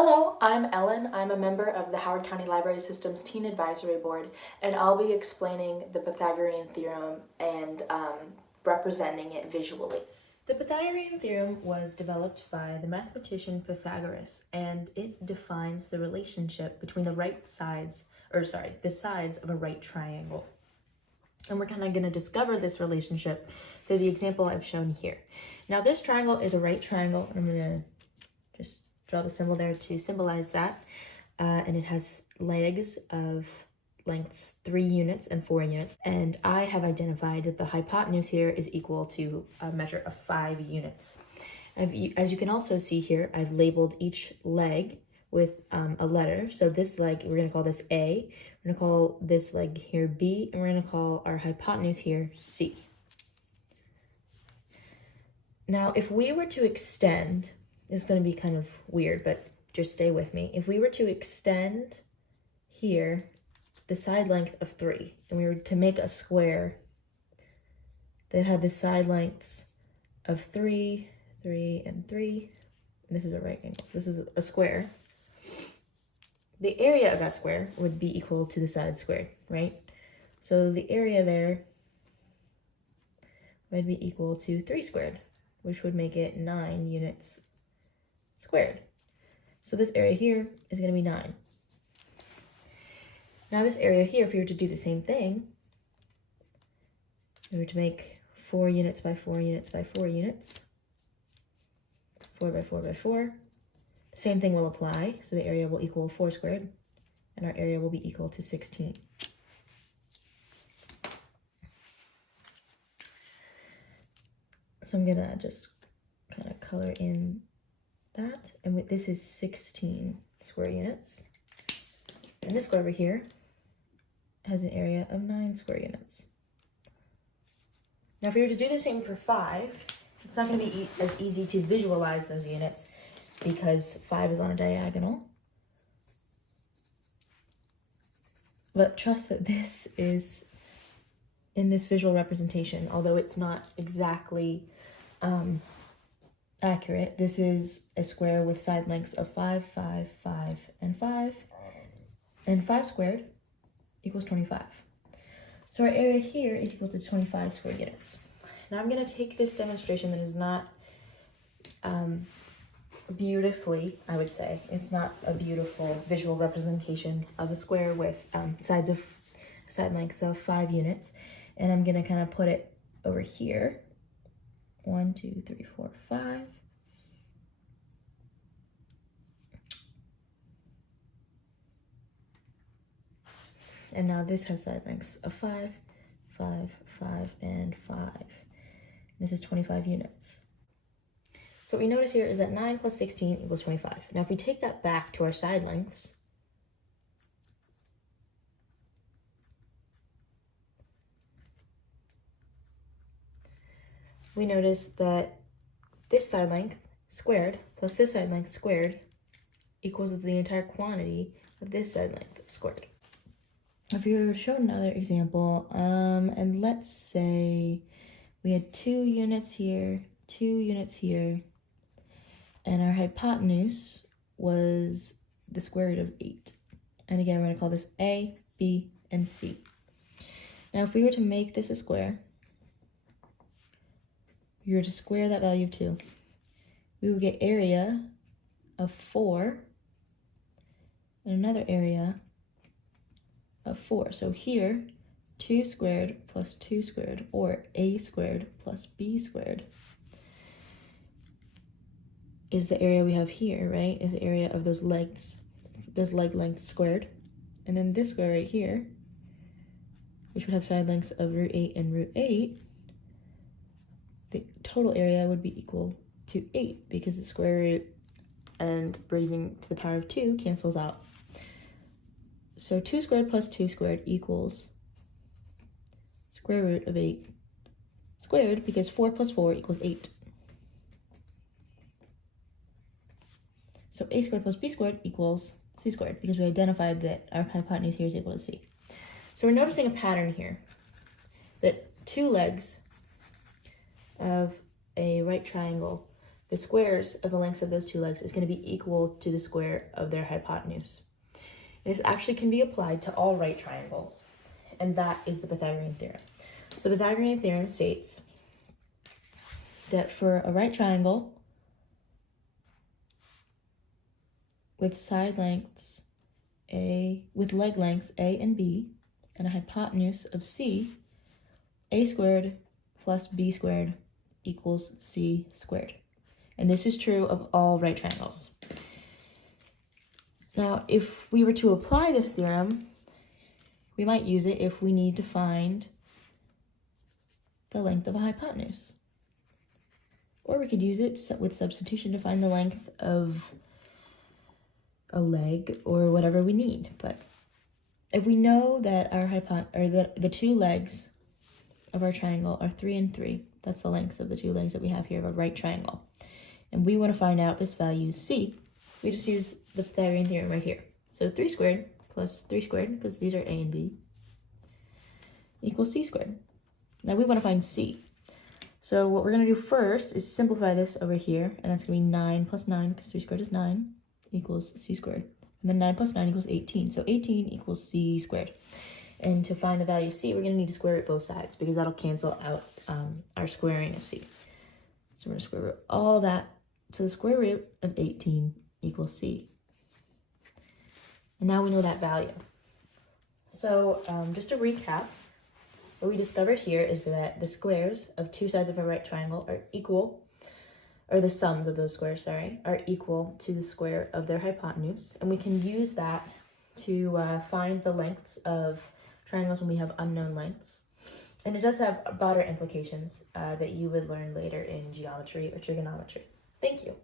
Hello, I'm Ellen. I'm a member of the Howard County Library System's Teen Advisory Board, and I'll be explaining the Pythagorean Theorem and representing it visually. The Pythagorean Theorem was developed by the mathematician Pythagoras, and it defines the relationship between the sides of a right triangle. And we're kind of going to discover this relationship through the example I've shown here. Now, this triangle is a right triangle. I'm going to just draw the symbol there to symbolize that. And it has legs of lengths 3 units and 4 units. And I have identified that the hypotenuse here is equal to a measure of 5 units. As you can also see here, I've labeled each leg with a letter. So this leg, we're going to call this A. We're going to call this leg here B. And we're going to call our hypotenuse here C. Now, if we were to extend, this is going to be kind of weird, but just stay with me. If we were to extend here the side length of 3, and we were to make a square that had the side lengths of 3, 3, and 3, and this is a right angle, so this is a square, the area of that square would be equal to the side squared, right? So the area there would be equal to 3 squared, which would make it 9 units squared. So this area here is going to be 9. Now this area here, if we were to do the same thing, we were to make 4 units by 4 units by 4 units, 4 by 4 by 4, the same thing will apply. So the area will equal 4 squared, and our area will be equal to 16. So I'm gonna just kind of color in that, and this is 16 square units. And this square over here has an area of 9 square units. Now, if we were to do the same for 5, it's not going to be as easy to visualize those units because 5 is on a diagonal. But trust that this is in this visual representation, although it's not exactly accurate. This is a square with side lengths of 5, 5, 5, and 5. And 5 squared equals 25. So our area here is equal to 25 square units. Now I'm going to take this demonstration that is not beautifully, I would say, it's not a beautiful visual representation of a square with side lengths of 5 units. And I'm going to kind of put it over here. 1, 2, 3, 4, 5. And now this has side lengths of 5, 5, 5, and 5. This is 25 units. So what we notice here is that 9 plus 16 equals 25. Now if we take that back to our side lengths, we notice that this side length squared plus this side length squared equals the entire quantity of this side length squared. If we were to show another example, and let's say we had 2 units here, 2 units here, and our hypotenuse was the square root of 8. And again, we're going to call this A, B, and C. Now, if we were to make this a square, we were to square that value of 2, we would get area of 4 and another area of 4. So here, 2 squared plus 2 squared, or A squared plus B squared, is the area we have here, right? Is the area of those legs, those leg lengths squared. And then this square right here, which would have side lengths of root 8 and root 8, the total area would be equal to 8 because the square root and raising to the power of 2 cancels out. So 2 squared plus 2 squared equals square root of 8 squared, because 4 plus 4 equals 8. So A squared plus B squared equals C squared, because we identified that our hypotenuse here is equal to C. So we're noticing a pattern here, that 2 legs of a right triangle the squares of the lengths of those two legs is going to be equal to the square of their hypotenuse. And this actually can be applied to all right triangles, and that is the Pythagorean theorem. So Pythagorean theorem states that for a right triangle with side lengths with leg lengths A and B and a hypotenuse of C, A squared plus B squared equals C squared. And this is true of all right triangles. Now, if we were to apply this theorem, we might use it if we need to find the length of a hypotenuse. Or we could use it with substitution to find the length of a leg or whatever we need. But if we know that our the two legs of our triangle are 3 and 3, that's the length of the two legs that we have here of a right triangle, and we want to find out this value C, we just use the Pythagorean theorem right here. So 3 squared plus 3 squared, because these are A and B, equals C squared. Now we want to find C. So what we're going to do first is simplify this over here, and that's going to be 9 plus 9, because 3 squared is 9, equals C squared. And then 9 plus 9 equals 18. So 18 equals C squared. And to find the value of C, we're going to need to square root both sides, because that'll cancel out our squaring of C. So we're going to square root all of that. So the square root of 18 equals C. And now we know that value. So just to recap, what we discovered here is that the squares of two sides of a right triangle are equal, or the sums of those squares, sorry, are equal to the square of their hypotenuse. And we can use that to find the lengths of triangles when we have unknown lengths. And it does have broader implications that you would learn later in geometry or trigonometry. Thank you.